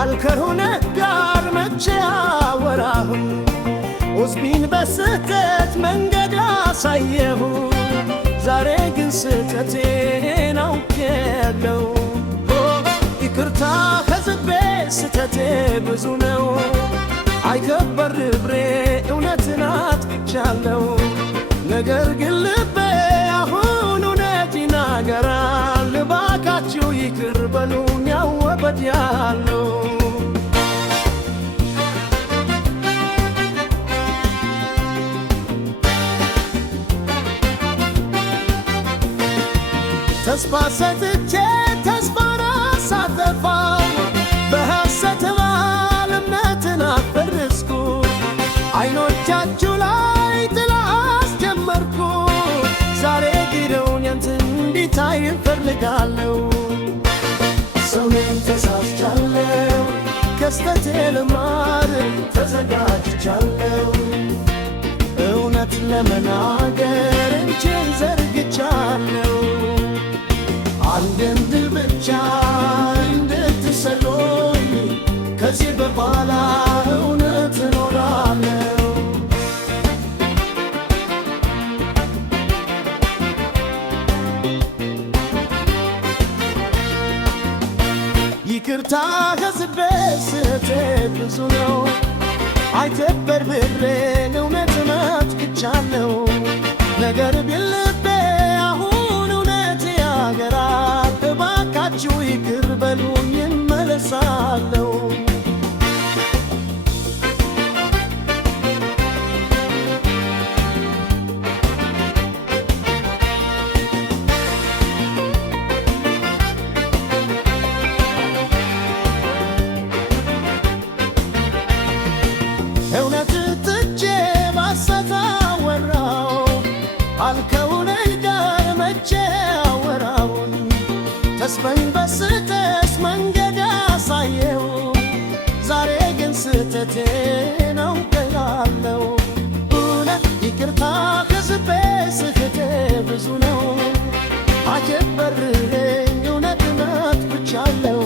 አልከሆነ ጋር መቼ አወራሁ ውስቢን በስተት መንገድ አሳየሁ ዛሬ ግን ስተቴን አውቄያለሁ ይቅርታ ሕዝቤ ስተቴ ብዙ ነው አይከበር ብሬ እውነትን አጥፍቻለሁ ነገር ግን ልቤ አሁን እውነት ይናገራል እባካችሁ ይቅር በሉኝ ያወበድያለሁ ተስፋ ሰጥቼ ተስፋን አሳጠፋው በሐሰት ባል እምነትን አፈረስኩ አይኖቻችሁ ላይ ጥላ አስጀመርኩ ዛሬ ጊዜውን ያንተን እንዲታይ እፈልጋለሁ ሰው ነኝ ተሳስቻለሁ ከስተቴ ልማር ተዘጋጅቻለሁ እውነት ለመናገር እጄን ዘርግቻለሁ አንድን ድል ብቻ እንድትሰሎኝ ከዚህ በኋላ እውነት እኖራለሁ ይቅርታ ሕዝቤ ስህተቴ ብዙ ነው አይተበርብሬን እውነትን አጥፍቻለሁ ነገር ቢልቤ አሁን እውነት ያገራል እባካችሁ ይቅር በሉኝ እመለሳለሁ እውነት ትቼ ባሰት አወራው አልከውነኝ ጋር መቼ አወራውን ተስፋኝ በስተት መንገድ አሳየው ዛሬ ግን ስተቴን አውቄያለሁ እውነት ይቅርታ ሕዝቤ ስህተቴ ብዙ ነው አትበርሬኝ እውነትን አጥፍቻለሁ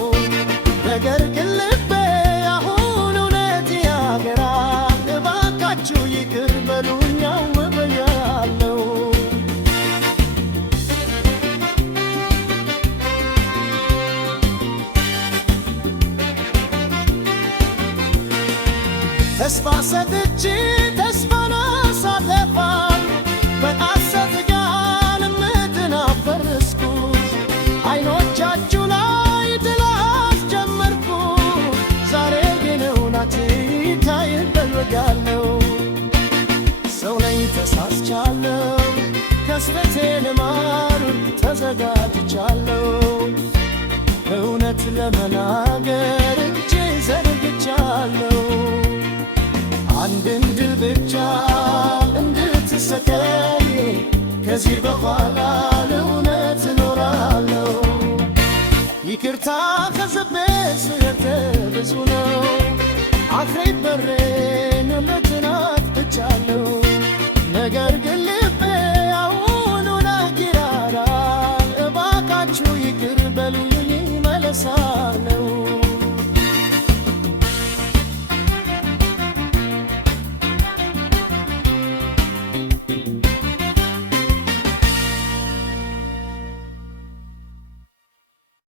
ነገር ግን ልቤ አሁን እውነት ያገራል እባካችሁ ይቅር በሉኝ ያውብያለሁ ተስፋ ሰጥቼ ተስፋን አሳጠፋው በሐሰት ቃል እምነትን አፈረስኩት አይኖቻችሁ ላይ ጥላ አስጀመርኩ ዛሬ ግን እውነት ይታይ እፈልጋለሁ ሰው ነኝ ተሳስቻለሁ ከስተቴ ልማር ተዘጋጅቻለሁ እውነት ለመናገር እጄን ዘርግቻለሁ አንድን ድል ብቻ እንድትሰጠኝ ከዚህ በኋላ